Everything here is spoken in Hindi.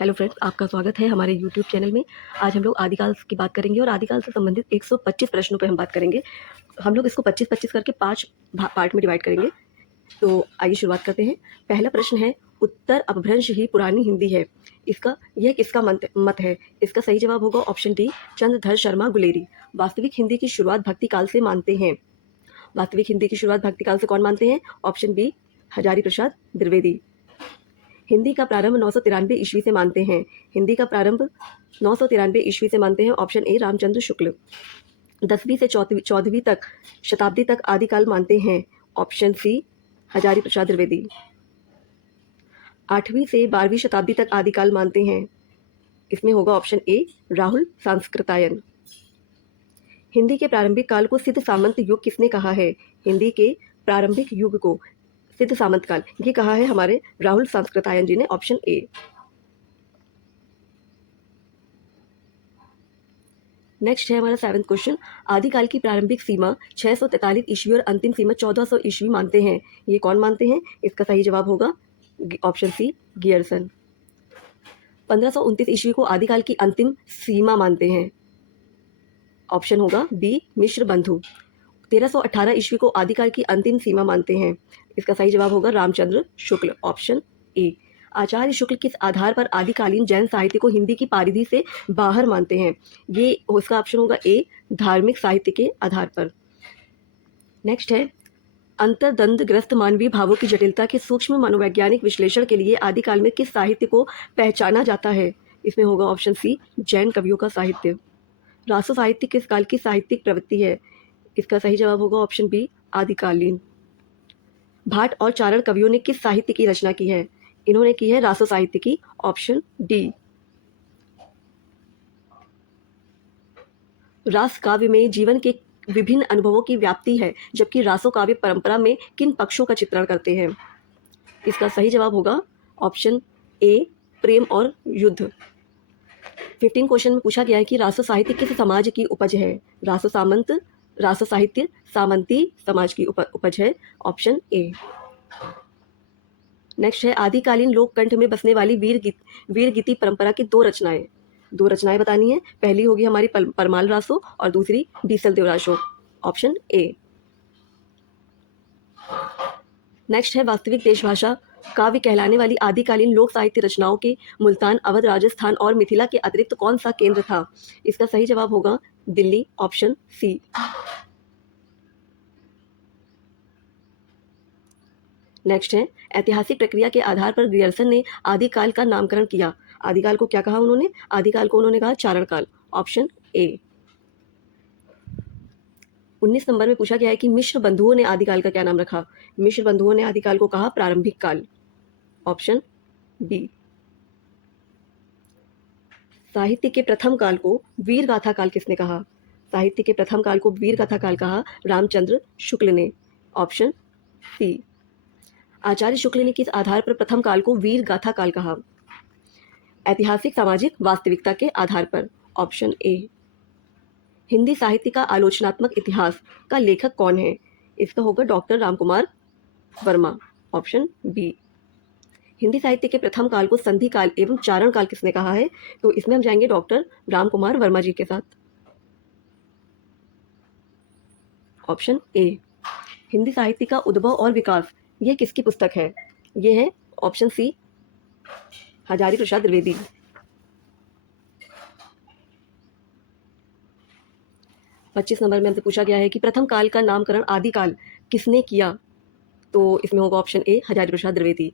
हेलो फ्रेंड्स, आपका स्वागत है हमारे यूट्यूब चैनल में। आज हम लोग आदिकाल की बात करेंगे और आदिकाल से संबंधित 125 प्रश्नों पे हम बात करेंगे। हम लोग इसको 25-25 करके 5 पार्ट में डिवाइड करेंगे। तो आइए शुरुआत करते हैं। पहला प्रश्न है, उत्तर अपभ्रंश ही पुरानी हिंदी है। यह किसका मत है? इसका सही जवाब होगा ऑप्शन डी, चंद्रधर शर्मा गुलेरी। वास्तविक हिंदी की शुरुआत भक्ति काल से मानते हैं। वास्तविक हिंदी की शुरुआत भक्ति काल से कौन मानते हैं? Option B, Hazari Prasad Dwivedi. हिंदी का प्रारंभ 993 ईस्वी से मानते हैं। हिंदी का प्रारंभ 993 ईस्वी से मानते हैं। Option A, Ramchandra Shukla. 10वीं से 14वीं तक शताब्दी तक आदिकाल मानते हैं। Option C, Hazari Prasad Dwivedi. 8वीं से 12वीं शताब्दी तक आदिकाल मानते हैं। इसमें होगा ऑप्शन ए, राहुल सांस्कृतायन। हिंदी के प्रारंभिक काल को सिद्ध सामंत युग किसने कहा है? हिंदी के प्रारंभिक युग को सिद्ध सामंत काल ये कहा है हमारे राहुल सांस्कृतायन जी ने। Option A. नेक्स्ट है हमारा 7वां क्वेश्चन। आदिकाल की प्रारंभिक सीमा 643 ईस्वी और अंतिम सीमा 1400 ईस्वी मानते हैं। ये कौन मानते हैं? इसका सही जवाब होगा ऑप्शन सी, गियर्सन। 1529 ईस्वी को आदिकाल की अंतिम सीमा मानते हैं। ऑप्शन होगा बी, मिश्र बंधु। 1318 ईस्वी को आदिकाल की अंतिम सीमा मानते हैं। इसका सही जवाब होगा रामचंद्र शुक्ल। Option A. आचार्य शुक्ल किस आधार पर आदिकालीन जैन साहित्य को हिंदी की परिधि से बाहर मानते हैं? ये उसका ऑप्शन होगा ए, धार्मिक साहित्य के आधार पर। नेक्स्ट है, अंतर्द्वंद्वग्रस्त मानवीय भावों की जटिलता के सूक्ष्म मनोवैज्ञानिक विश्लेषण के लिए आदिकाल में किस साहित्य को पहचाना जाता है? इसमें होगा ऑप्शन सी, जैन कवियों का साहित्य। रासो साहित्य किस काल की साहित्यिक प्रवृत्ति है? इसका सही जवाब होगा ऑप्शन बी, आदिकालीन। भाट और चारण कवियों ने किस साहित्य की रचना की है? इन्होंने की है रासो साहित्य की। Option D. रास काव्य में जीवन के विभिन्न अनुभवों की व्याप्ति है, जबकि रासो काव्य परंपरा में किन पक्षों का चित्रण करते हैं? इसका सही जवाब होगा ऑप्शन ए, प्रेम और युद्ध। 15 क्वेश्चन में पूछा गया है कि रासो साहित्य किस समाज की उपज है? रासो साहित्य सामंती समाज की उपज है। Option A. नेक्स्ट है, आदिकालीन लोककंठ में बसने वाली वीरगीति परंपरा की दो रचनाएं बतानी है। पहली होगी हमारी परमाल रासो और दूसरी Bisal Devraso. Option A. Next है, वास्तविक देशभाषा काव्य कहलाने वाली आदिकालीन लोक साहित्य रचनाओं के मुल्तान, अवध, राजस्थान और मिथिला के अतिरिक्त कौन सा केंद्र था? इसका सही जवाब होगा दिल्ली। Option C. नेक्स्ट है, ऐतिहासिक प्रक्रिया के आधार पर ग्रियर्सन ने आदिकाल का नामकरण किया। आदिकाल को क्या कहा उन्होंने? आदिकाल को उन्होंने कहा चारण काल। Option A. 19 नंबर में पूछा गया है कि मिश्र बंधुओं ने आदिकाल का क्या नाम रखा? मिश्र बंधुओं ने आदिकाल को कहा प्रारंभिक काल। Option B. साहित्य के प्रथम काल को वीर गाथा काल किसने कहा? साहित्य के प्रथम काल को वीर गाथा काल कहा रामचंद्र शुक्ल ने। Option C. आचार्य शुक्ल ने किस आधार पर प्रथम काल को वीर गाथा काल कहा? ऐतिहासिक सामाजिक वास्तविकता के आधार पर। Option A. हिंदी साहित्य का आलोचनात्मक इतिहास का लेखक कौन है? इसका होगा doctor Ramkumar Verma. Option B. Hindi साहित्य के प्रथम काल को संधि काल एवं चारण काल किसने कहा है? तो इसमें हम जाएंगे डॉक्टर रामकुमार वर्मा जी के साथ। Option A. हिंदी साहित्य का उद्भव और विकास यह किसकी पुस्तक है? यह है option C, Hazari Prasad Dwivedi. 25 number में हमसे पूछा गया है कि प्रथम काल का नामकरण आदिकाल किसने किया? तो इसमें होगा ऑप्शन ए, हजारी प्रसाद द्विवेदी।